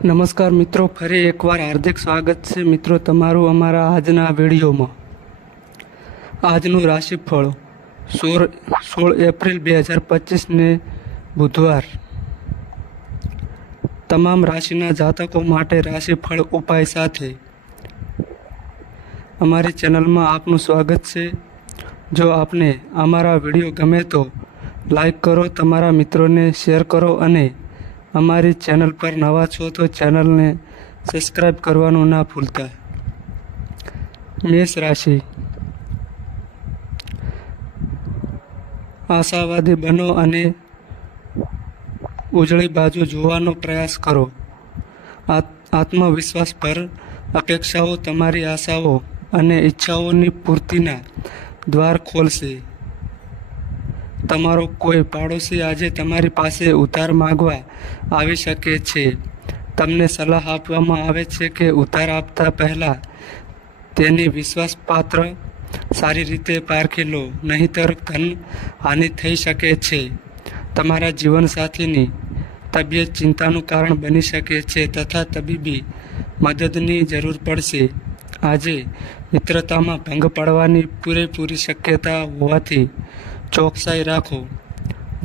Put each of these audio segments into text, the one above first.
નમસ્કાર મિત્રો, ફરી એકવાર હાર્દિક સ્વાગત છે મિત્રો તમારું અમારા આજના વિડીયોમાં. આજનું રાશિફળ સોળ સોળ એપ્રિલ બે હજાર પચીસને બુધવાર. તમામ રાશિના જાતકો માટે રાશિફળ ઉપાય સાથે. અમારી ચેનલમાં આપનું સ્વાગત છે. જો આપને અમારા વીડિયો ગમે તો લાઈક કરો, તમારા મિત્રોને શેર કરો અને અમારી ચેનલ પર નવા છો તો ચેનલને સબસ્ક્રાઈબ કરવાનું ના ભૂલતા. મેષ રાશિ. આશાવાદી બનો અને ઉજળી બાજુ જોવાનો પ્રયાસ કરો. આત્મવિશ્વાસ પર અપેક્ષાઓ તમારી આશાઓ અને ઈચ્છાઓની પૂર્તિના દ્વાર ખોલશે. તમારો કોઈ પાડોશી આજે તમારી પાસે ઉધાર માંગવા આવી શકે છે? તમને સલાહ આપવામાં આવે છે કે ઉધાર આપતા પહેલાં તેની વિશ્વાસપાત્ર સારી રીતે પારખી લો, નહીંતર ધન હાનિ થઈ શકે છે. તમારા જીવનસાથીની તબિયત ચિંતાનું કારણ બની શકે છે તથા તબીબી મદદની જરૂર પડશે. આજે મિત્રતામાં ભંગ પડવાની પૂરેપૂરી શક્યતા હોવાથી ચોકસાઈ રાખો.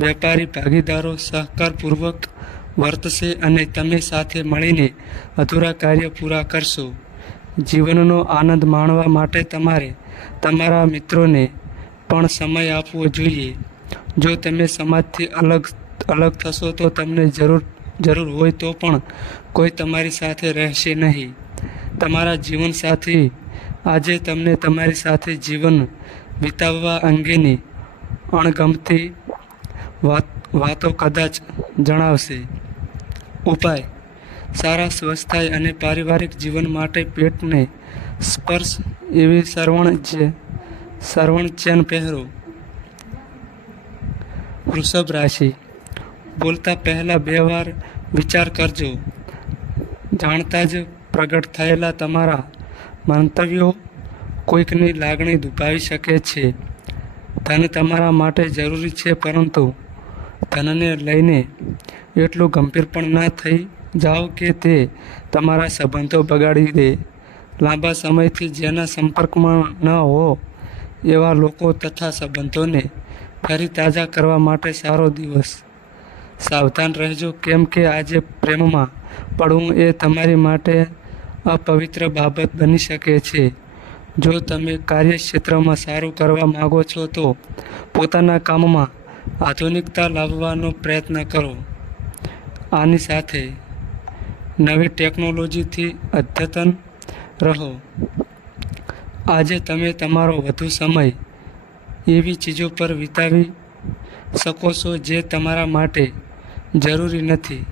વેપારી ભાગીદારો સહકારપૂર્વક વર્તશે અને તમે સાથે મળીને અધૂરા કાર્ય પૂરા કરશો. જીવનનો આનંદ માણવા માટે તમારે તમારા મિત્રોને પણ સમય આપવો જોઈએ. જો તમે સમાજથી અલગ અલગ થશો તો તમને જરૂર જરૂર હોય તો પણ કોઈ તમારી સાથે રહેશે નહીં. તમારા જીવનસાથી આજે તમને તમારી સાથે જીવન વિતાવવા અંગેની અણગમતી વાત કદાચ જણાવશે. ઉપાય. સારા સ્વસ્થાય અને પારિવારિક જીવન માટે પેટને સ્પર્શ એવી સરવણ જે સરવણ ચેન પહેરો. વૃષભ રાશિ. બોલતા પહેલાં બે વાર વિચાર કરજો. જાણતા જ પ્રગટ થયેલા તમારા મંતવ્યો કોઈકની લાગણી દુભાવી શકે છે. ધન તમારા માટે જરૂરી છે, પરંતુ ધનને લઈને એટલું ગંભીર પણ ના થઈ જાઓ કે તે તમારા સંબંધો બગાડી દે. લાંબા સમયથી જેના સંપર્કમાં ન હો, એવા લોકો તથા સંબંધોને ફરી તાજા કરવા માટે સારો દિવસ. સાવધાન રહેજો, કેમ કે આજે પ્રેમમાં પડવું એ તમારી માટે અપવિત્ર બાબત બની શકે છે. જો તમે કાર્યક્ષેત્રમાં સારું કરવા માગો છો તો પોતાના કામમાં આધુનિકતા લાવવાનો પ્રયત્ન કરો. આની સાથે નવી ટેકનોલોજીથી અદ્યતન રહો. આજે તમે તમારો વધુ સમય એવી ચીજો પર વિતાવી શકો છો જે તમારા માટે જરૂરી નથી.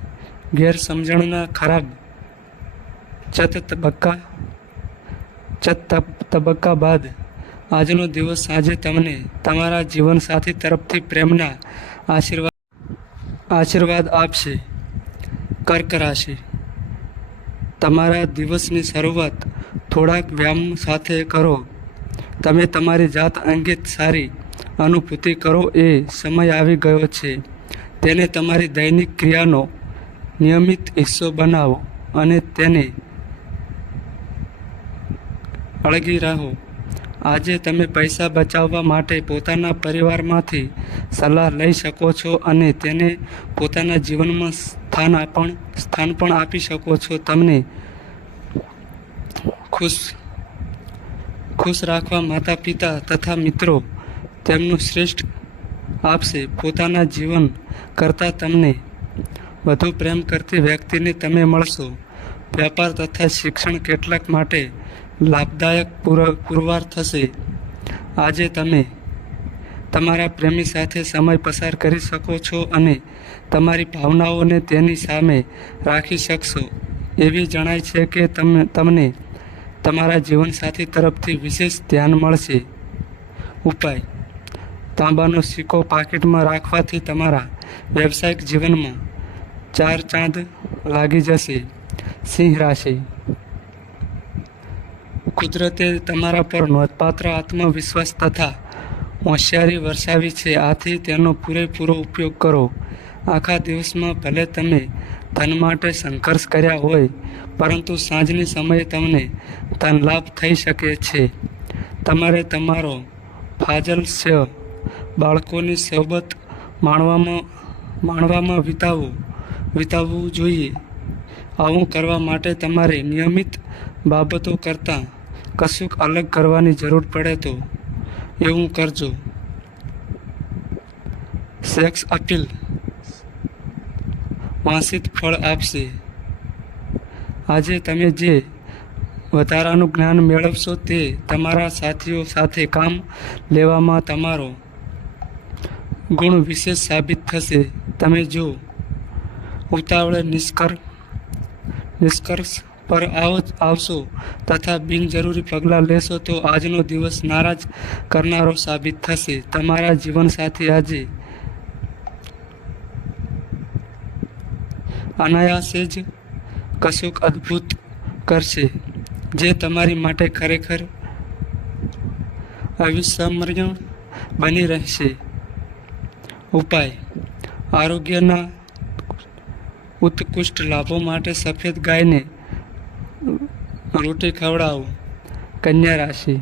ગેરસમજણના ખરાબ ચત તબક્કા ચત તબક્કા બાદ આજનો દિવસ સાંજે તમને તમારા જીવનસાથી તરફથી પ્રેમના આશીર્વાદ આશીર્વાદ આપશે કર્ક રાશિ તમારા દિવસની શરૂઆત થોડાક વ્યાયામ સાથે કરો. તમે તમારી જાત અંગે સારી અનુભૂતિ કરો એ સમય આવી ગયો છે. તેને તમારી દૈનિક ક્રિયાનો નિયમિત હિસ્સો બનાવો અને તેને અળગી રહો. આજે તમે પૈસા બચાવવા માટે પોતાના પરિવારમાંથી સલાહ લઈ શકો છો અને તેને પોતાના જીવનમાં સ્થાન પણ સ્થાન પણ આપી શકો છો. તમને ખુશ ખુશ રાખવા માતા પિતા તથા મિત્રો તેમનું શ્રેષ્ઠ આપશે. પોતાના જીવન કરતાં તમને વધુ પ્રેમ કરતી વ્યક્તિને તમે મળશો. વ્યાપાર તથા શિક્ષણ કેટલાક માટે લાભદાયક પુર- પુરવાર થશે. આજે તમે તમારા પ્રેમી સાથે સમય પસાર કરી શકો છો અને તમારી ભાવનાઓને તેની સામે રાખી શકશો. એવી જણાય છે કે તમે, તમને તમારા જીવનસાથી તરફથી વિશેષ ધ્યાન મળશે. ઉપાય. તાંબાનો સિક્કો પાકીટમાં રાખવાથી તમારા વ્યવસાયિક જીવનમાં ચાર ચાંદ લાગી જશે. સિંહ રાશિ. કુદરતે તમારા પર નોંધપાત્ર આત્મવિશ્વાસ તથા હોશિયારી વરસાવી છે. આથી તેનો પૂરેપૂરો ઉપયોગ કરો. આખા દિવસમાં ભલે તમે ધન માટે સંઘર્ષ કર્યા હોય, પરંતુ સાંજની સમયે તમને ધન લાભ થઈ શકે છે. તમારે તમારો ફાજલ છે બાળકોની સોબત માણવામાં માણવામાં વિતાવવું વિતાવવું જોઈએ. આવું કરવા માટે તમારે નિયમિત બાબતો કરતાં કશુંક અલગ કરવાની જરૂર પડે તો એવું કરજો. Sex appeal. વાંસિત ફળ આપશે. આજે તમે જે વધારાનું જ્ઞાન મેળવશો તે તમારા સાથીઓ સાથે કામ લેવામાં તમારો ગુણ વિશેષ સાબિત થશે. તમે જો ઉતાવળે નિષ્કર, નિષ્કર્ષ પર આવો, આવશો તથા બિનજરૂરી પગલાં લેશો તો આજનો દિવસ નારાજ કરનારો સાબિત થશે. તમારા જીવનસાથી આજે અનાયાસે જ કશુંક અદ્ભુત કરશે, જે તમારી માટે ખરેખર અવિસ્મરણીય બની રહેશે. ઉપાય. આરોગ્યના ઉત્કૃષ્ટ લાભો માટે સફેદ ગાયને રોટી ખવડાવો. કન્યા રાશિ.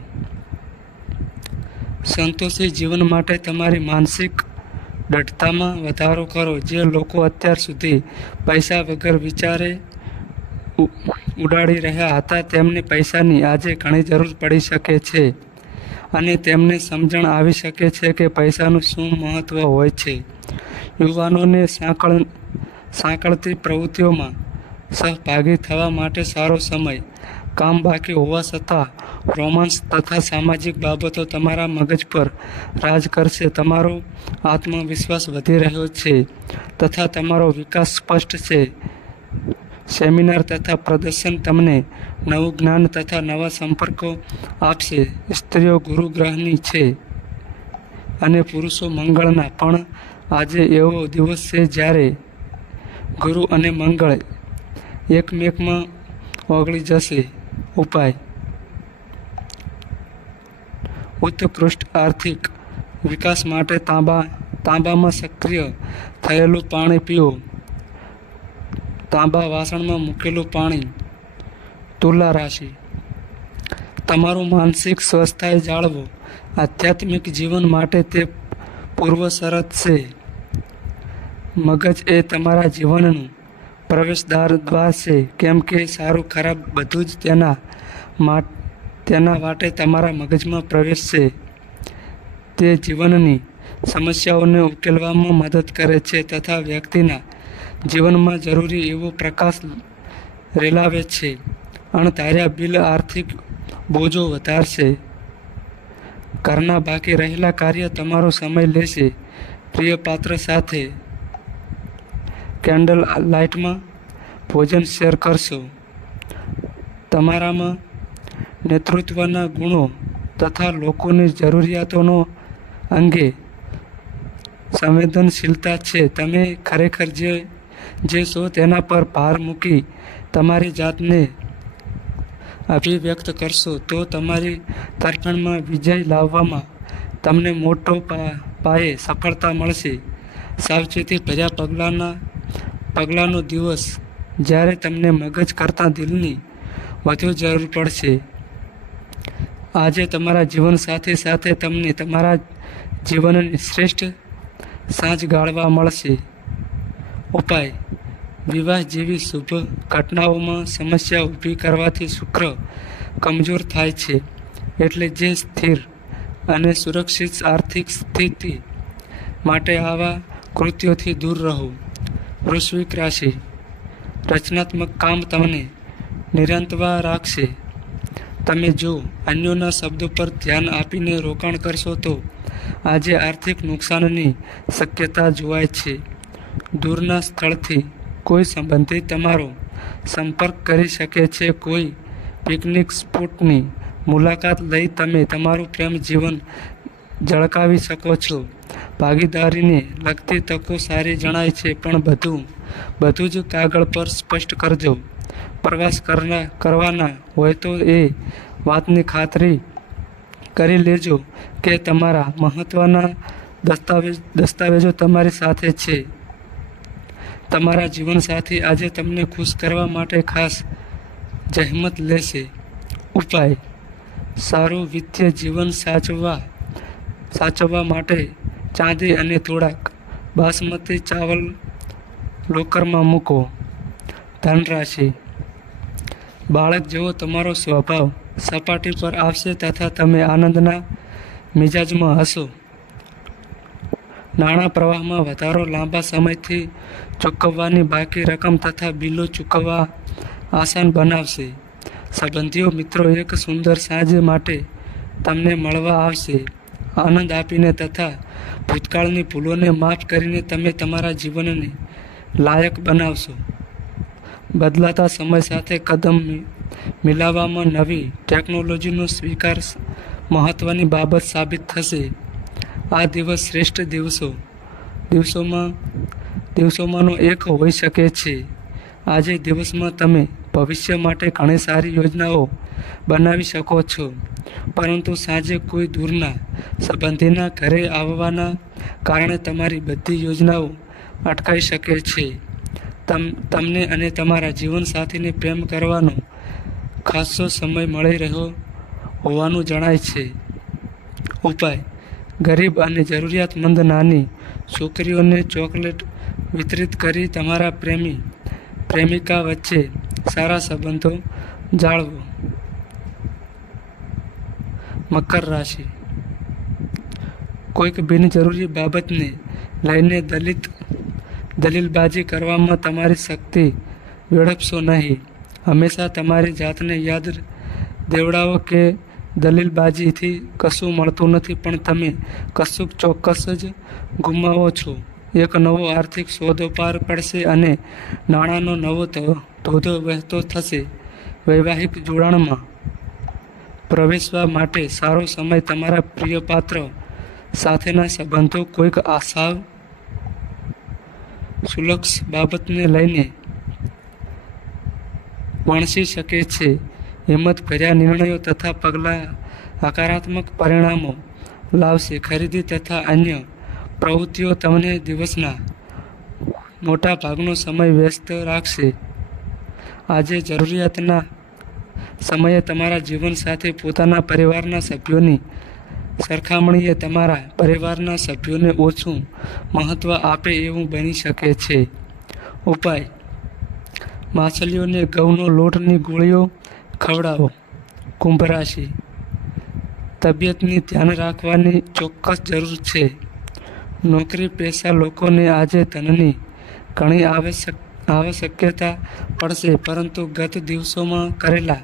સંતોષી જીવન માટે તમારી માનસિક દઢતામાં વધારો કરો. જે લોકો અત્યાર સુધી પૈસા વગર વિચારે ઉડાડી રહ્યા હતા તેમને પૈસાની આજે ઘણી જરૂર પડી શકે છે અને તેમને સમજણ આવી શકે છે કે પૈસાનું શું મહત્ત્વ હોય છે. યુવાનોને સાંકળ સાંકળતી પ્રવૃત્તિઓમાં સહભાગી થવા માટે સારો સમય. કામ બાકી હોવા છતાં રોમાન્સ તથા સામાજિક બાબતો તમારા મગજ પર રાજ કરશે. તમારો આત્મવિશ્વાસ વધી રહ્યો છે તથા તમારો વિકાસ સ્પષ્ટ છે. સેમિનાર તથા પ્રદર્શન તમને નવું જ્ઞાન તથા નવા સંપર્કો આપશે. સ્ત્રીઓ ગુરુગ્રહની છે અને પુરુષો મંગળના. પણ આજે એવો દિવસ છે જ્યારે ગુરુ અને મંગળ એકમેકમાં ઓગળી જશે. ઉપાય. ઉત્કૃષ્ટ આર્થિક વિકાસ માટે તાંબા, તાંબામાં સક્રિય થયેલું પાણી પીવો તાંબા વાસણમાં મૂકેલું પાણી, તુલા રાશિ. તમારું માનસિક સ્વસ્થતા જાળવો. આધ્યાત્મિક જીવન માટે તે પૂર્વ શરત છે. મગજ એ તમારા જીવનનું પ્રવેશદ્વાર દ્વાર છે કેમ કે સારું, ખરાબ બધું જ તેના મા, તેના માટે તમારા મગજમાં પ્રવેશ છે તે જીવનની સમસ્યાઓને ઉકેલવામાં મદદ કરે છે તથા વ્યક્તિના જીવનમાં જરૂરી એવો પ્રકાશ રેલાવે છે. અણધાર્યા બિલ આર્થિક બોજો વધારશે. ઘરના બાકી રહેલા કાર્ય તમારો સમય લેશે. પ્રિય પાત્ર સાથે કેન્ડલ લાઇટમાં ભોજન શેર કરશો. તમારામાં નેતૃત્વના ગુણો તથા લોકોની જરૂરિયાતોનો અંગે સંવેદનશીલતા છે. તમે ખરેખર જે જે છો તેના પર ભાર મૂકી તમારી જાતને અભિવ્યક્ત કરશો તો તમારી તરફેણમાં વિજય લાવવામાં તમને મોટો પાયે સફળતા મળશે. સાવચેતી ભર્યા પગલાંના પગલાંનો દિવસ જ્યારે તમને મગજ કરતાં દિલની વધુ જરૂર પડશે. આજે તમારા જીવનસાથી સાથે તમને તમારા જીવનની શ્રેષ્ઠ સાંજ ગાળવા મળશે. ઉપાય, વિવાહ જેવી શુભ ઘટનાઓમાં સમસ્યા ઊભી કરવાથી શુક્ર કમજોર થાય છે. એટલે જે સ્થિર અને સુરક્ષિત આર્થિક સ્થિતિ માટે આવા કૃત્યોથી દૂર રહો. વૃશ્વિક રાશિ રચનાત્મક કામ તમને નિરંતવા રાખશે. તમે જો અન્યોના શબ્દો પર ધ્યાન આપીને રોકાણ કરશો તો આજે આર્થિક નુકસાનની શક્યતા જોવાય છે. દૂરના સ્થળથી કોઈ સંબંધી તમારો સંપર્ક કરી શકે છે. કોઈ પિકનિક સ્પોટની મુલાકાત લઈ તમે તમારું પ્રેમ જીવન ઝળકાવી શકો છો. ભાગીદારીને લગતી તકો સારી જણાય છે, પણ બધું બધું જ કાગળ પર સ્પષ્ટ કરજો. પ્રવાસ કરના, કરવાના હોય તો એ વાતની ખાતરી કરી લેજો કે તમારા મહત્ત્વના દસ્તાવેજ, દસ્તાવેજો તમારી સાથે છે. તમારા જીવનસાથી આજે તમને ખુશ કરવા માટે ખાસ જહેમત લેશે. ઉપાય, સારું વિત્ય જીવન સાચવવા સાચવવા માટે ચાંદી અને થોડાક બાસમતી ચાવલ લોકરમાં મૂકો. ધન રાશિ. બાળક જેવો તમારો સ્વભાવ સપાટી પર આવશે તથા તમે આનંદના મિજાજમાં હશો. નાણાં પ્રવાહમાં વધારો લાંબા સમયથી ચૂકવવાની બાકી રકમ તથા બિલો ચૂકવવા આસાન બનાવશે. સંબંધીઓ મિત્રો, એક સુંદર સાંજ માટે તમને મળવા આવશે. આનંદ આપીને તથા ભૂતકાળની ભૂલોને માફ કરીને તમે તમારા જીવનને લાયક બનાવશો. બદલાતા સમય સાથે કદમ મિલાવવામાં નવી ટેકનોલોજીનો સ્વીકાર મહત્ત્વની બાબત સાબિત થશે. આ દિવસ શ્રેષ્ઠ દિવસો, દિવસોમાં, દિવસોમાંનો એક હોઈ શકે છે. આજે દિવસમાં તમે ભવિષ્ય માટે ઘણી સારી યોજનાઓ બનાવી શકો છો. પરંતુ સાંજે કોઈ દૂરના સંબંધીના ઘરે આવવાના કારણે તમારી બધી યોજનાઓ અટકાઈ શકે છે. તમ, તમને અને તમારા જીવનસાથીને પ્રેમ કરવાનો ખાસો સમય મળી રહ્યો હોવાનું જણાય છે. ઉપાય, ગરીબ અને જરૂરિયાતમંદ નાની છોકરીઓને ચોકલેટ વિતરિત કરી તમારા પ્રેમી, પ્રેમિકા વચ્ચે સારા સંબંધો જાળવો. મકર રાશિ કોઈક બિનજરૂરી બાબતને લઈને દલિત દલીલબાજી કરવામાં તમારી શક્તિ વેડફશો નહીં હંમેશા તમારી જાતને યાદ દેવડાવો કે દલીલબાજીથી કશું મળતું નથી, પણ તમે કશુંક ચોક્કસ જ ગુમાવો છો। એક નવો આર્થિક સોદો પાર પડશે અને નાણાંનો નવો ધોધો વહેતો થશે। વૈવાહિક જોડાણમાં પ્રવેશવા માટે સારો સમય તમારા પ્રિય પાત્ર સાથેના સંબંધો કોઈક આશા સુલક્ષ બાબતને લઈને વણસી શકે છે. હિંમત કર્યા નિર્ણયો તથા પગલાં હકારાત્મક પરિણામો લાવશે. ખરીદી તથા અન્ય પ્રવૃત્તિઓ તમને દિવસના મોટા ભાગનો સમય વ્યસ્ત રાખશે. આજે જરૂરિયાતના સમયે તમારા જીવન સાથે પોતાના પરિવારના સભ્યોની સરખામણીએ તમારા પરિવારના સભ્યોને ઓછું મહત્ત્વ આપે એવું બની શકે છે. ઉપાય. માછલીઓને ઘઉંનો લોટની ગોળીઓ ખવડાવો. કુંભ રાશિ. તબિયતની ધ્યાન રાખવાની ચોક્કસ જરૂર છે. નોકરી પેશા લોકોને આજે ધનની ઘણી આવશ્યક, આવશ્યકતા પડશે, પરંતુ ગત દિવસોમાં કરેલા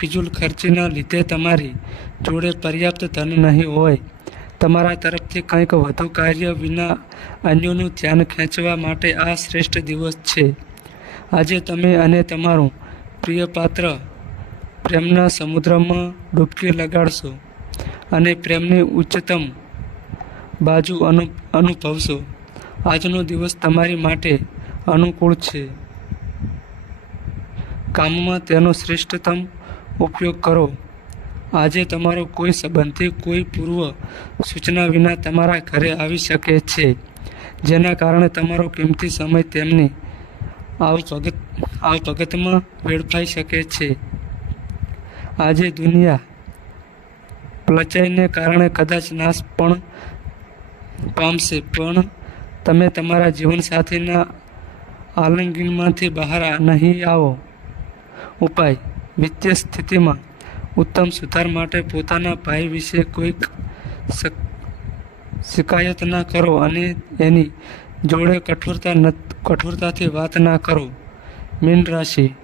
ફિજૂલ ખર્ચીના લીધે તમારી જોડે પર્યાપ્ત ધન નહીં હોય. તમારા તરફથી કંઈક વધુ કાર્ય વિના અન્યોનું ધ્યાન ખેંચવા માટે આ શ્રેષ્ઠ દિવસ છે. આજે તમે અને તમારું પ્રિય પાત્ર પ્રેમના સમુદ્રમાં ડૂબકી લગાડશો અને પ્રેમની ઉચ્ચતમ બાજુ અનુ, અનુભવશો. આજનો દિવસ તમારી માટે અનુકૂળ છે. કામમાં તેનો શ્રેષ્ઠતમ ઉપયોગ કરો. આજે તમારો કોઈ સંબંધી કોઈ પૂર્વ સૂચના વિના તમારા ઘરે આવી શકે છે, જેના કારણે તમારો કિંમતી સમય તેમની આવભગત આવભગતમાં વેડફાઈ શકે છે. આજે દુનિયા પ્લચાઈને કારણે કદાચ નાશ પણ પામશે, પણ તમે તમારા જીવનસાથીના આલિંગનમાંથી બહાર નહીં આવો. ઉપાય વિત્તીય સ્થિતિમાં ઉત્તમ સુધાર માટે પોતાના ભાઈ વિશે કોઈક શક- શિકાયત ના કરો અને એની જોડે કઠોરતા કઠોરતાથી વાત ના કરો. મીન રાશિ.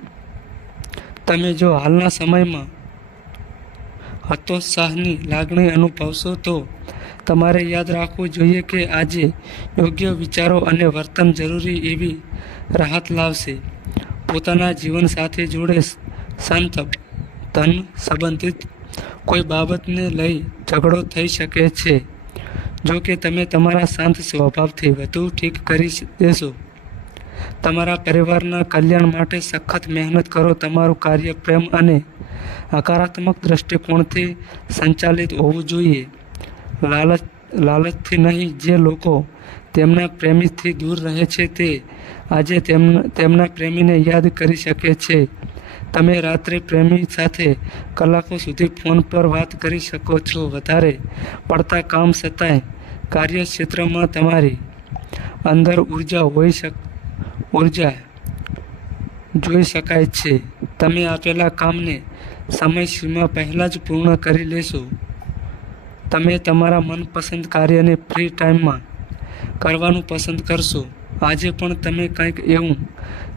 તમે જો હાલના સમયમાં હતોત્સાહની લાગણી અનુભવશો તો તમારે યાદ રાખવું જોઈએ કે આજે યોગ્ય વિચારો અને વર્તન જરૂરી એવી રાહત લાવશે. પોતાના જીવન સાથે જોડે શાંત ધન સંબંધિત કોઈ બાબતને લઈ ઝઘડો થઈ શકે છે. જો કે તમે તમારા શાંત સ્વભાવથી વધુ ઠીક કરી દેશો. તમારા પરિવારના કલ્યાણ માટે સખત મહેનત કરો. તમારું કાર્ય પ્રેમ અને હકારાત્મક દૃષ્ટિકોણથી સંચાલિત હોવું જોઈએ. લાલચ, લાલચથી નહીં, જે લોકો તેમના પ્રેમીથી દૂર રહે છે તે આજે તેમ- તેમના પ્રેમીને યાદ કરી શકે છે. તમે રાત્રે પ્રેમી સાથે કલાકો સુધી ફોન પર વાત કરી શકો છો. વધારે પડતા કામ છતાંય કાર્યક્ષેત્રમાં તમારી અંદર ઊર્જા હોઈ શક, ઊર્જા જોઈ શકાય છે. તમે આપેલા કામને સમયસીમા પહેલાં જ પૂર્ણ કરી લેશો. તમે તમારા મનપસંદ કાર્યને ફ્રી ટાઈમમાં કરવાનું પસંદ કરશો. આજે પણ તમે કંઈક એવું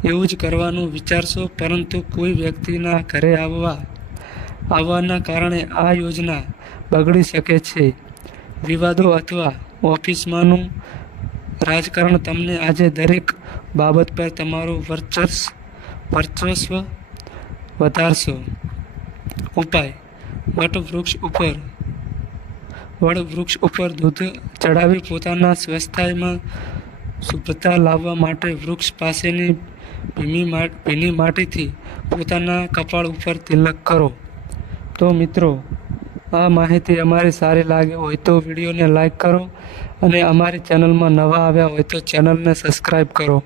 એવું જ કરવાનું વિચારશો, પરંતુ કોઈ વ્યક્તિના ઘરે આવવા, આવવાના કારણે આ યોજના બગડી શકે છે. વિવાદો અથવા ઓફિસમાંનું રાજકારણ તમને આજે દરેક બાબત પર તમારું વર્ચસ્વ વર્ચસ્વ વધારશો. ઉપાય, વટવૃક્ષ ઉપર વડવૃક્ષ ઉપર દૂધ ચડાવી પોતાના સ્વાસ્થ્યમાં શુભ્રતા લાવવા માટે વૃક્ષ પાસેની ભીની ભીની માટીથી પોતાના કપાળ ઉપર તિલક કરો. તો મિત્રો, આ માહિતી અમારી સારી લાગી હોય તો વિડીયોને લાઈક કરો અને અમારી ચેનલમાં નવા આવ્યા હોય તો ચેનલને સબસ્ક્રાઈબ કરો.